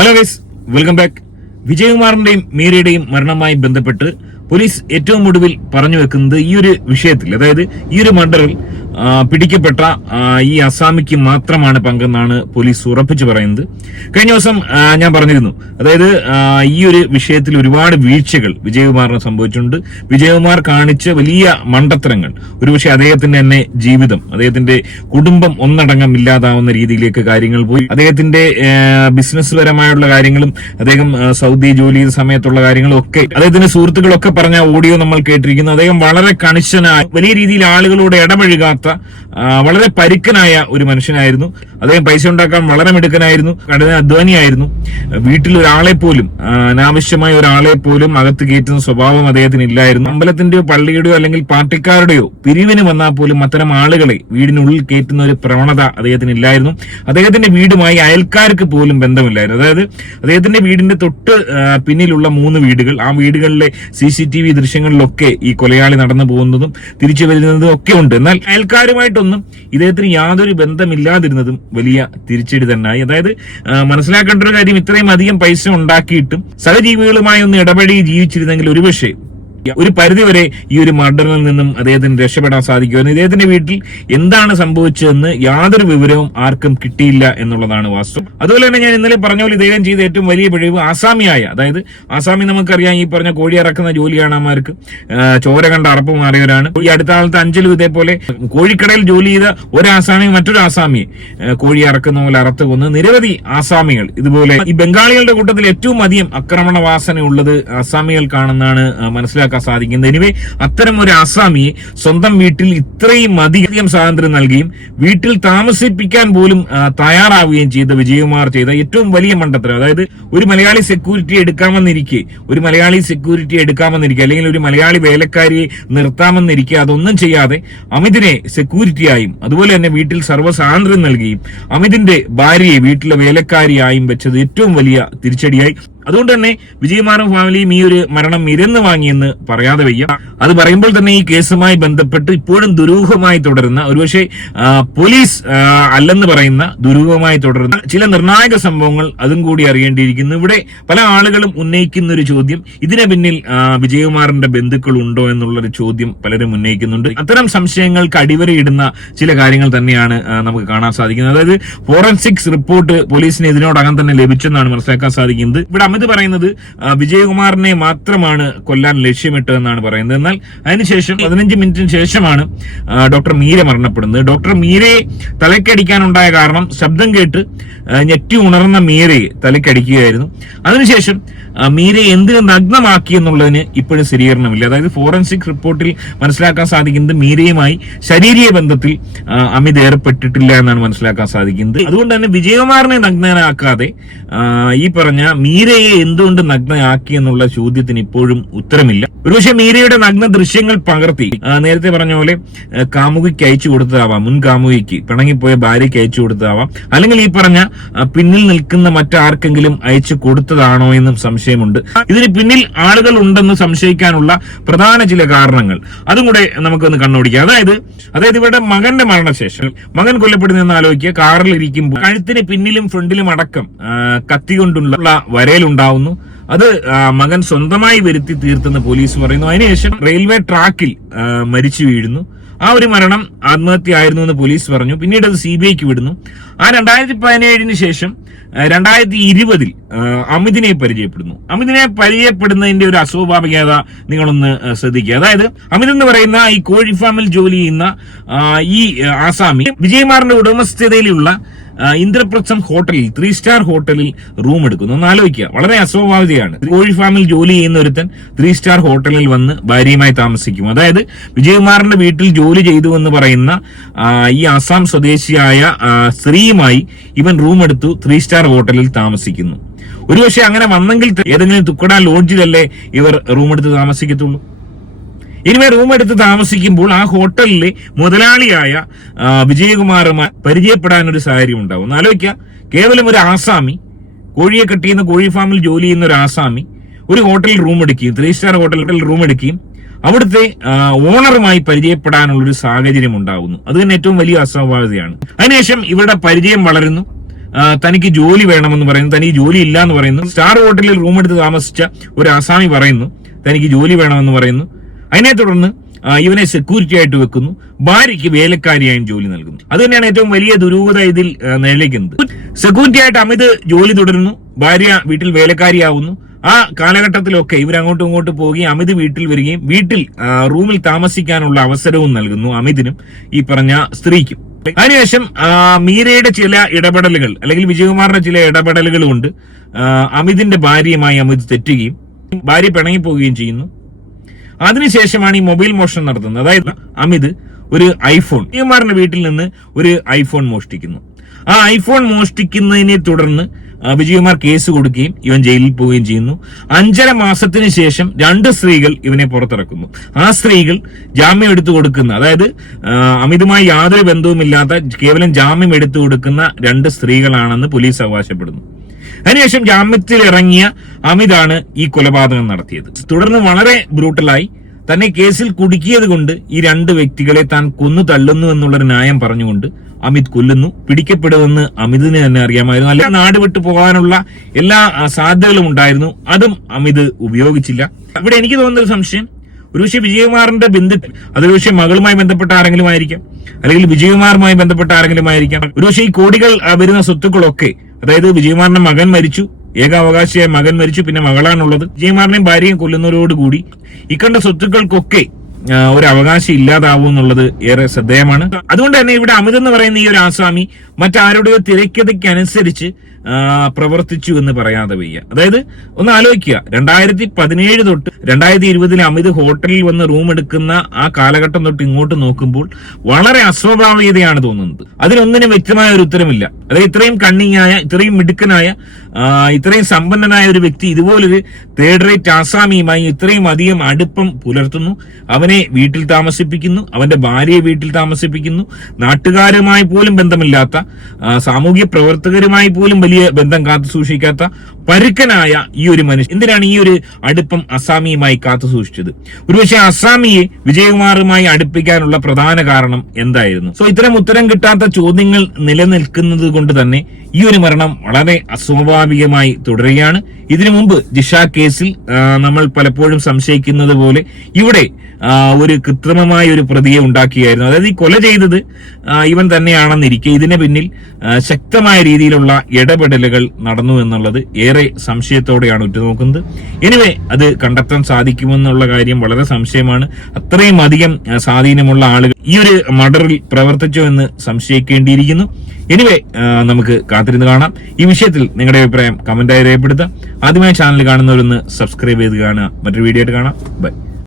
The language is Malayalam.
ഹലോ ഗൈസ് വെൽക്കം ബാക്ക് വിജയകുമാറിന്റെയും മീരയുടെയും മരണവുമായി ബന്ധപ്പെട്ട് പോലീസ് ഏറ്റവും ഒടുവിൽ പറഞ്ഞു വെക്കുന്നത് ഈ ഒരു വിഷയത്തിൽ അതായത് ഈ ഒരു മർഡറിൽ പിടിക്കപ്പെട്ട ഈ അസാമിക്ക് മാത്രമാണ് പങ്കെന്നാണ് പോലീസ് ഉറപ്പിച്ചു പറയുന്നത്. കഴിഞ്ഞ ദിവസം ഞാൻ പറഞ്ഞിരുന്നു. അതായത് ഈ ഒരു വിഷയത്തിൽ ഒരുപാട് വീഴ്ചകൾ വിജയകുമാറിന് സംഭവിച്ചിട്ടുണ്ട്. വിജയകുമാർ കാണിച്ച വലിയ മണ്ടത്തരങ്ങൾ. ഒരുപക്ഷെ അദ്ദേഹത്തിന്റെ തന്നെ ജീവിതം അദ്ദേഹത്തിന്റെ കുടുംബം ഒന്നടങ്കം ഇല്ലാതാവുന്ന രീതിയിലേക്ക് കാര്യങ്ങൾ പോയി. അദ്ദേഹത്തിന്റെ ബിസിനസ് പരമായുള്ള കാര്യങ്ങളും അദ്ദേഹം സൗദി ജോലി ചെയ്ത സമയത്തുള്ള കാര്യങ്ങളും ഒക്കെ അദ്ദേഹത്തിന്റെ സുഹൃത്തുക്കളൊക്കെ പറഞ്ഞ ഓഡിയോ നമ്മൾ കേട്ടിരിക്കുന്നു. അദ്ദേഹം വളരെ കണിശനായ വലിയ രീതിയിൽ ആളുകളോട് ഇടപഴകാത്ത വളരെ പരുക്കനായ ഒരു മനുഷ്യനായിരുന്നു. അദ്ദേഹം പൈസ ഉണ്ടാക്കാൻ വളരെ മിടുക്കനായിരുന്നു കഠിന അധ്വാനിയായിരുന്നു. വീട്ടിൽ ഒരാളെ പോലും അനാവശ്യമായ ഒരാളെ പോലും അകത്ത് കയറ്റുന്ന സ്വഭാവം അദ്ദേഹത്തിന് ഇല്ലായിരുന്നു. അമ്പലത്തിന്റെയോ പള്ളിയുടെയോ അല്ലെങ്കിൽ പാർട്ടിക്കാരുടെയോ പിരിവിന് വന്നാൽ പോലും അത്തരം ആളുകളെ വീടിനുള്ളിൽ കയറ്റുന്ന ഒരു പ്രവണത അദ്ദേഹത്തിന് ഇല്ലായിരുന്നു. അദ്ദേഹത്തിന്റെ വീടുമായി അയൽക്കാർക്ക് പോലും ബന്ധമില്ലായിരുന്നു. അതായത് അദ്ദേഹത്തിന്റെ വീടിന്റെ തൊട്ട് പിന്നിലുള്ള മൂന്ന് വീടുകൾ ആ വീടുകളിലെ സി സി ടി വി ദൃശ്യങ്ങളിലൊക്കെ ഈ കൊലയാളി നടന്നു പോകുന്നതും തിരിച്ചു വരുന്നതും ഒക്കെ ഉണ്ട്. എന്നാൽ അയൽക്കാരുമായിട്ടൊന്നും ഇദ്ദേഹത്തിന് യാതൊരു ബന്ധമില്ലാതിരുന്നതും വലിയ തിരിച്ചടി തന്നെയായി. അതായത് മനസ്സിലാക്കേണ്ട ഒരു കാര്യം ഇത്രയും അധികം പൈസ ഉണ്ടാക്കിയിട്ടും സഹജീവികളുമായി ഒന്ന് ഇടപഴകി ജീവിച്ചിരുന്നെങ്കിൽ ഒരുപക്ഷെ ഒരു പരിധിവരെ ഈ ഒരു മർഡറിൽ നിന്നും അദ്ദേഹത്തിന് രക്ഷപ്പെടാൻ സാധിക്കുമായിരുന്നു ഇദ്ദേഹത്തിന്റെ വീട്ടിൽ എന്താണ് സംഭവിച്ചതെന്ന് യാതൊരു വിവരവും ആർക്കും കിട്ടിയില്ല എന്നുള്ളതാണ് വാസ്തവം. അതുപോലെ തന്നെ ഞാൻ ഇന്നലെ പറഞ്ഞ പോലെ ഇദ്ദേഹം ചെയ്ത ഏറ്റവും വലിയ പിഴവ് ആസാമിയായ അതായത് ആസാമി നമുക്കറിയാം ഈ പറഞ്ഞ കോഴി ഇറക്കുന്ന ജോലിയാണ് അമ്മമാർക്ക് ചോര കണ്ട അറപ്പ് മാറിയവരാണ്. ഈ അടുത്ത കാലത്ത് അഞ്ചലും ഇതേപോലെ കോഴിക്കടയിൽ ജോലി ചെയ്ത ഒരു ആസാമി മറ്റൊരു ആസാമിയെ കോഴി ഇറക്കുന്ന പോലെ അറത്ത് കൊന്ന് നിരവധി ആസാമികൾ ഇതുപോലെ ഈ ബംഗാളികളുടെ കൂട്ടത്തിൽ ഏറ്റവും അധികം ആക്രമണ വാസന ഉള്ളത് ആസാമികൾക്കാണെന്നാണ് ആ, മനസ്സിലാക്കാൻ സാധിക്കുന്നത് എനിവേ അത്തരം ഒരു ആസാമിയെ സ്വന്തം വീട്ടിൽ ഇത്രയും അധികം സ്വാതന്ത്ര്യം നൽകുകയും വീട്ടിൽ താമസിപ്പിക്കാൻ പോലും തയ്യാറാവുകയും ചെയ്ത വിജയകുമാർ ചെയ്ത ഏറ്റവും വലിയ മണ്ടത്തരം. അതായത് ഒരു മലയാളി സെക്യൂരിറ്റി എടുക്കാമെന്നിരിക്കെ ഒരു മലയാളി സെക്യൂരിറ്റി എടുക്കാമെന്നിരിക്കെ അല്ലെങ്കിൽ ഒരു മലയാളി വേലക്കാരിയെ നിർത്താമെന്നിരിക്കെ അതൊന്നും ചെയ്യാതെ അമിതിനെ സെക്യൂരിറ്റിയായും അതുപോലെ തന്നെ വീട്ടിൽ സർവസ്വാതന്ത്ര്യം നൽകുകയും അമിതിന്റെ ഭാര്യയെ വീട്ടിലെ വേലക്കാരിയായും വെച്ചത് ഏറ്റവും വലിയ തിരിച്ചടിയായി. അതുകൊണ്ട് തന്നെ വിജയകുമാറും ഫാമിലിയും ഈ ഒരു മരണം ഇരന്ന് വാങ്ങിയെന്ന് പറയാതെ വയ്യ. അത് പറയുമ്പോൾ തന്നെ ഈ കേസുമായി ബന്ധപ്പെട്ട് ഇപ്പോഴും ദുരൂഹമായി തുടരുന്ന ഒരുപക്ഷെ പോലീസ് അല്ലെന്ന് പറയുന്ന ദുരൂഹമായി തുടരുന്ന ചില നിർണായക സംഭവങ്ങൾ അതും കൂടി അറിയേണ്ടിയിരിക്കുന്നു. ഇവിടെ പല ആളുകളും ഉന്നയിക്കുന്ന ഒരു ചോദ്യം ഇതിന് പിന്നിൽ വിജയകുമാറിന്റെ ബന്ധുക്കൾ ഉണ്ടോ എന്നുള്ളൊരു ചോദ്യം പലരും ഉന്നയിക്കുന്നുണ്ട്. അത്തരം സംശയങ്ങൾക്ക് അടിവരയിടുന്ന ചില കാര്യങ്ങൾ തന്നെയാണ് നമുക്ക് കാണാൻ സാധിക്കുന്നത്. അതായത് ഫോറൻസിക്സ് റിപ്പോർട്ട് പോലീസിന് ഇതിനോടകം തന്നെ ലഭിച്ചെന്നാണ് മനസ്സിലാക്കാൻ സാധിക്കുന്നത്. ഇവിടെ അമിത് പറയുന്നത് വിജയകുമാറിനെ മാത്രമാണ് കൊല്ലാൻ ലക്ഷ്യമിട്ടതെന്നാണ് പറയുന്നത്. എന്നാൽ അതിനുശേഷം പതിനഞ്ച് മിനിറ്റിന് ശേഷമാണ് ഡോക്ടർ മീര മരണപ്പെടുന്നത്. ഡോക്ടർ മീരയെ തലക്കടിക്കാനുണ്ടായ കാരണം ശബ്ദം കേട്ട് ഞെട്ടി ഉണർന്ന മീരയെ തലക്കടിക്കുകയായിരുന്നു. അതിനുശേഷം മീരയെ എന്തിന് നഗ്നമാക്കി എന്നുള്ളതിന് ഇപ്പോഴും സ്ഥിരീകരണമില്ല. അതായത് ഫോറൻസിക് റിപ്പോർട്ടിൽ മനസ്സിലാക്കാൻ സാധിക്കുന്നത് മീരയുമായി ശാരീരിക ബന്ധത്തിൽ അമിത് ഏർപ്പെട്ടിട്ടില്ല എന്നാണ് മനസ്സിലാക്കാൻ സാധിക്കുന്നത്. അതുകൊണ്ട് തന്നെ വിജയകുമാറിനെ നഗ്നനാക്കാതെ ഈ പറഞ്ഞ മീരയെ എന്തുകൊണ്ട് നഗ്നയാക്കി എന്നുള്ള ചോദ്യത്തിന് ഇപ്പോഴും ഉത്തരമില്ല. ഒരുപക്ഷെ മീരയുടെ നഗ്ന ദൃശ്യങ്ങൾ പകർത്തി നേരത്തെ പറഞ്ഞ പോലെ കാമുകിക്ക് അയച്ചു കൊടുത്തതാവാം മുൻ കാമുകിക്ക് പിണങ്ങിപ്പോയ ഭാര്യയ്ക്ക് അയച്ചു കൊടുത്തതാവാം. അല്ലെങ്കിൽ ഈ പറഞ്ഞ പിന്നിൽ നിൽക്കുന്ന മറ്റാർക്കെങ്കിലും അയച്ചു കൊടുത്തതാണോ എന്നും സംശയമുണ്ട്. ഇതിന് പിന്നിൽ ആളുകൾ ഉണ്ടെന്ന് സംശയിക്കാനുള്ള പ്രധാന ചില കാരണങ്ങൾ. അതും കൂടെ നമുക്കൊന്ന് കണ്ണോടിക്കാം. അതായത് അതായത് ഇവരുടെ മകന്റെ മരണശേഷം മകൻ കൊല്ലപ്പെടുന്നെന്ന് ആലോചിക്കുക കാറിൽ ഇരിക്കുമ്പോൾ കഴുത്തിന് പിന്നിലും ഫ്രണ്ടിലും അടക്കം കത്തി കൊണ്ടുള്ള വരയിലുണ്ടാവുന്നു. അത് മകൻ സ്വന്തമായി വരുത്തി തീർത്തെന്ന് പോലീസ് പറയുന്നു. അതിനുശേഷം റെയിൽവേ ട്രാക്കിൽ മരിച്ചു വീഴുന്നു. ആ ഒരു മരണം ആത്മഹത്യയായിരുന്നു എന്ന് പോലീസ് പറഞ്ഞു. പിന്നീട് അത് സി ബി ഐക്ക് വിടുന്നു. ആ രണ്ടായിരത്തി പതിനേഴിന് ശേഷം രണ്ടായിരത്തി ഇരുപതിൽ അമിതിനെ പരിചയപ്പെടുന്നു. അമിതിനെ പരിചയപ്പെടുന്നതിന്റെ ഒരു അസ്വാഭാവികത നിങ്ങളൊന്ന് ശ്രദ്ധിക്കുക. അതായത് അമിത് എന്ന് പറയുന്ന ഈ കോഴി ഫാമിൽ ജോലി ചെയ്യുന്ന ഈ ആസാമി വിജയകുമാറിന്റെ ഉടമസ്ഥതയിലുള്ള ഇന്ദ്രപ്രസ്ഥം ഹോട്ടലിൽ ത്രീ സ്റ്റാർ ഹോട്ടലിൽ റൂം എടുക്കുന്നു. ഒന്ന് ആലോചിക്കുക. വളരെ അസ്വാഭാവികയാണ് കോഴി ഫാമിൽ ജോലി ചെയ്യുന്ന ഒരുത്തൻ ത്രീ സ്റ്റാർ ഹോട്ടലിൽ വന്ന് ഭാര്യയുമായി താമസിക്കും. അതായത് വിജയകുമാറിന്റെ വീട്ടിൽ ജോലി ചെയ്തു എന്ന് പറയുന്ന ഈ ആസാം സ്വദേശിയായ സ്ത്രീയുമായി ഇവൻ റൂം എടുത്തു ത്രീ സ്റ്റാർ ഹോട്ടലിൽ താമസിക്കുന്നു. ഒരുപക്ഷെ അങ്ങനെ വന്നെങ്കിൽ ഏതെങ്കിലും തുക്കട ലോഡ്ജിലല്ലേ ഇവർ റൂം എടുത്ത് താമസിക്കത്തുള്ളൂ? ഇനിമേ റൂം എടുത്ത് താമസിക്കുമ്പോൾ ആ ഹോട്ടലിലെ മുതലാളിയായ ആ, വിജയകുമാറുമായി പരിചയപ്പെടാൻ ഒരു സാഹചര്യം ഉണ്ടാവും. ഒന്ന് ആലോചിക്കുക. കേവലം ഒരു ആസാമി കോഴിയെ കെട്ടിയുന്ന കോഴി ഫാമിൽ ജോലി ചെയ്യുന്ന ഒരു ആസാമി ഒരു ഹോട്ടലിൽ റൂം എടുക്കുകയും ത്രീ സ്റ്റാർ ഹോട്ടലിൽ റൂം എടുക്കുകയും അവിടുത്തെ ഓണറുമായി പരിചയപ്പെടാനുള്ള ഒരു സാഹചര്യം ഉണ്ടാകുന്നു അത് തന്നെ ഏറ്റവും വലിയ അസ്വാഭാവികതയാണ്. അതിനുശേഷം ഇവരുടെ പരിചയം വളരുന്നു. തനിക്ക് ജോലി വേണമെന്ന് പറയുന്നു. തനിക്ക് ജോലി ഇല്ല എന്ന് പറയുന്നു. സ്റ്റാർ ഹോട്ടലിൽ റൂം എടുത്ത് താമസിച്ച ഒരു ആസാമി പറയുന്നു. തനിക്ക് ജോലി വേണമെന്ന് പറയുന്നു. അതിനെ തുടർന്ന് ഇവനെ സെക്യൂരിറ്റി ആയിട്ട് വെക്കുന്നു. ഭാര്യയ്ക്ക് വേലക്കാരിയായും ജോലി നൽകുന്നു. അത് തന്നെയാണ് ഏറ്റവും വലിയ ദുരൂഹത ഇതിൽ നിലയ്ക്കുന്നത് സെക്യൂരിറ്റി ആയിട്ട് അമിത് ജോലി തുടരുന്നു. ഭാര്യ വീട്ടിൽ വേലക്കാരിയാവുന്നു. ആ കാലഘട്ടത്തിലൊക്കെ ഇവർ അങ്ങോട്ടും ഇങ്ങോട്ടും പോവുകയും അമിത് വീട്ടിൽ വരികയും വീട്ടിൽ റൂമിൽ താമസിക്കാനുള്ള അവസരവും നൽകുന്നു അമിതിനും ഈ പറഞ്ഞ സ്ത്രീക്കും. അതിനുശേഷം മീരയുടെ ചില ഇടപെടലുകൾ അല്ലെങ്കിൽ വിജയകുമാറിന്റെ ചില ഇടപെടലുകൾ കൊണ്ട് അമിതിന്റെ ഭാര്യയുമായി അമിത് തെറ്റുകയും ഭാര്യ പിണങ്ങിപ്പോവുകയും ചെയ്യുന്നു. അതിനുശേഷമാണ് ഈ മൊബൈൽ മോഷണം നടത്തുന്നത്. അതായത് അമിത് ഒരു ഐഫോൺ ഇമാറിന്റെ വീട്ടിൽ നിന്ന് ഒരു ഐഫോൺ മോഷ്ടിക്കുന്നു. ആ ഐഫോൺ മോഷ്ടിക്കുന്നതിനെ തുടർന്ന് വിജയകുമാർ കേസ് കൊടുക്കുകയും ഇവൻ ജയിലിൽ പോവുകയും ചെയ്യുന്നു. അഞ്ചര മാസത്തിന് ശേഷം രണ്ട് സ്ത്രീകൾ ഇവനെ പുറത്തിറക്കുന്നു. ആ സ്ത്രീകൾ ജാമ്യം എടുത്തു കൊടുക്കുന്ന അതായത് അമിതുമായി യാതൊരു ബന്ധവുമില്ലാത്ത കേവലം ജാമ്യം എടുത്തു കൊടുക്കുന്ന രണ്ട് സ്ത്രീകളാണെന്ന് പോലീസ് അവകാശപ്പെടുന്നു. അതിനുശേഷം ജാമ്യത്തിൽ ഇറങ്ങിയ അമിതാണ് ഈ കൊലപാതകം നടത്തിയത്. തുടർന്ന് വളരെ ബ്രൂട്ടലായി തന്നെ കേസിൽ കുടുക്കിയത് കൊണ്ട് ഈ രണ്ട് വ്യക്തികളെ താൻ കൊന്നു തള്ളുന്നു എന്നുള്ളൊരു ന്യായം പറഞ്ഞുകൊണ്ട് അമിത് കൊല്ലുന്നു. പിടിക്കപ്പെടുമെന്ന് അമിതിന് തന്നെ അറിയാമായിരുന്നു. അല്ല നാട് വിട്ടു പോകാനുള്ള എല്ലാ സാധ്യതകളും ഉണ്ടായിരുന്നു. അതും അമിത് ഉപയോഗിച്ചില്ല. ഇവിടെ എനിക്ക് തോന്നുന്ന ഒരു സംശയം ഒരു പക്ഷേ വിജയകുമാറിന്റെ ബന്ധുക്കൾ അതൊരുപക്ഷെ മകളുമായി ബന്ധപ്പെട്ട ആരെങ്കിലും ആയിരിക്കാം അല്ലെങ്കിൽ വിജയകുമാറുമായി ബന്ധപ്പെട്ട ആരെങ്കിലും ആയിരിക്കാം ഒരുപക്ഷെ ഈ കോടികൾ വരുന്ന സ്വത്തുക്കളൊക്കെ അതായത് വിജയകുമാറിന്റെ മകൻ മരിച്ചു. ഏക അവകാശിയായ മകൻ മരിച്ചു പിന്നെ മകളാണുള്ളത്. വിജയകുമാറിനെയും ഭാര്യയും കൊല്ലുന്നവരോടുകൂടി ഇക്കണ്ട സ്വത്തുക്കൾക്കൊക്കെ ഒരു അവകാശം ഇല്ലാതാവും എന്നുള്ളത് ഏറെ ശ്രദ്ധേയമാണ്. അതുകൊണ്ട് തന്നെ ഇവിടെ അമിത് എന്ന് പറയുന്ന ഈ ഒരു ആസാമി മറ്റാരുടെയോ തിരക്കഥയ്ക്കനുസരിച്ച് പ്രവർത്തിച്ചു എന്ന് പറയാതെ വയ്യ. അതായത് ഒന്ന് ആലോചിക്കുക. രണ്ടായിരത്തി പതിനേഴ് തൊട്ട് രണ്ടായിരത്തി ഇരുപതിൽ അമിത് ഹോട്ടലിൽ വന്ന് റൂം എടുക്കുന്ന ആ കാലഘട്ടം തൊട്ട് ഇങ്ങോട്ട് നോക്കുമ്പോൾ വളരെ അസ്വാഭാവികതയാണ് തോന്നുന്നത്. അതിനൊന്നിനും വ്യക്തമായ ഒരു ഉത്തരമില്ല. അതായത് ഇത്രയും കണ്ണിങ്ങായ ഇത്രയും മിടുക്കനായ ഇത്രയും സമ്പന്നനായ ഒരു വ്യക്തി ഇതുപോലൊരു തേർഡ് റേറ്റ് ആസാമിയുമായി ഇത്രയും അധികം അടുപ്പം പുലർത്തുന്നു. അവനെ വീട്ടിൽ താമസിപ്പിക്കുന്നു അവന്റെ ഭാര്യയെ വീട്ടിൽ താമസിപ്പിക്കുന്നു. നാട്ടുകാരുമായി പോലും ബന്ധമില്ലാത്ത സാമൂഹ്യ പ്രവർത്തകരുമായി പോലും വലിയ ബന്ധം കാത്തു സൂക്ഷിക്കാത്ത പരുക്കനായ ഈ ഒരു മനുഷ്യൻ. എന്തിനാണ് ഈ ഒരു അടുപ്പം അസാമിയുമായി കാത്തു സൂക്ഷിച്ചത്? ഒരുപക്ഷെ അസാമിയെ വിജയകുമാറുമായി അടുപ്പിക്കാനുള്ള പ്രധാന കാരണം എന്തായിരുന്നു? സോ ഇത്തരം ഉത്തരം കിട്ടാത്ത ചോദ്യങ്ങൾ നിലനിൽക്കുന്നത് കൊണ്ട് തന്നെ ഈ ഒരു മരണം വളരെ അസ്വാഭാവികമായി തുടരുകയാണ്. ഇതിനു മുമ്പ് ജിഷ കേസിൽ നമ്മൾ പലപ്പോഴും സംശയിക്കുന്നത് പോലെ ഇവിടെ ഒരു കൃത്രിമമായ ഒരു പ്രതിയെ ഉണ്ടാക്കിയായിരുന്നു. അതായത് ഈ കൊല ചെയ്തത് ഇവൻ തന്നെയാണെന്നിരിക്കെ ഇതിന് പിന്നിൽ ശക്തമായ രീതിയിലുള്ള ഇടപെടലുകൾ നടന്നു എന്നുള്ളത് ഏറെ സംശയത്തോടെയാണ് ഉറ്റുനോക്കുന്നത്. എനിവേ അത് കണ്ടെത്താൻ സാധിക്കുമെന്നുള്ള കാര്യം വളരെ സംശയമാണ്. അത്രയും അധികം സ്വാധീനമുള്ള ആളുകൾ ഈ ഒരു മർഡറിൽ പ്രവർത്തിച്ചോ എന്ന് സംശയിക്കേണ്ടിയിരിക്കുന്നു. എനിവേ നമുക്ക് കാത്തിരുന്ന് കാണാം. ഈ വിഷയത്തിൽ നിങ്ങളുടെ അഭിപ്രായം കമന്റായി രേഖപ്പെടുത്താം ആദ്യമായി ചാനൽ കാണുന്നവരൊന്ന് സബ്സ്ക്രൈബ് ചെയ്ത് കാണുക. മറ്റൊരു വീഡിയോ ആയിട്ട് കാണാം. ബൈ